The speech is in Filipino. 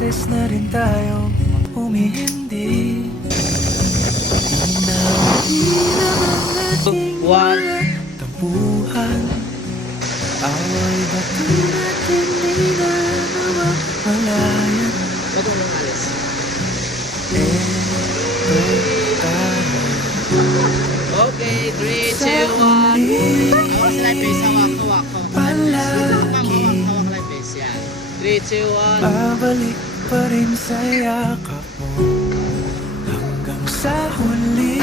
beses na rin tayong humihindi. Inawilang ang ating mga tampuhan. Away ba't natin di na mawawalayan? Ito nung alis. Eto tayo Okay, 3, sa 2, 1. uli. Hawak sa live face, hawak. Palagi Hawak live face, yan. 3, 2, 1. babalik pa rin sa yakap mo hanggang sa huli.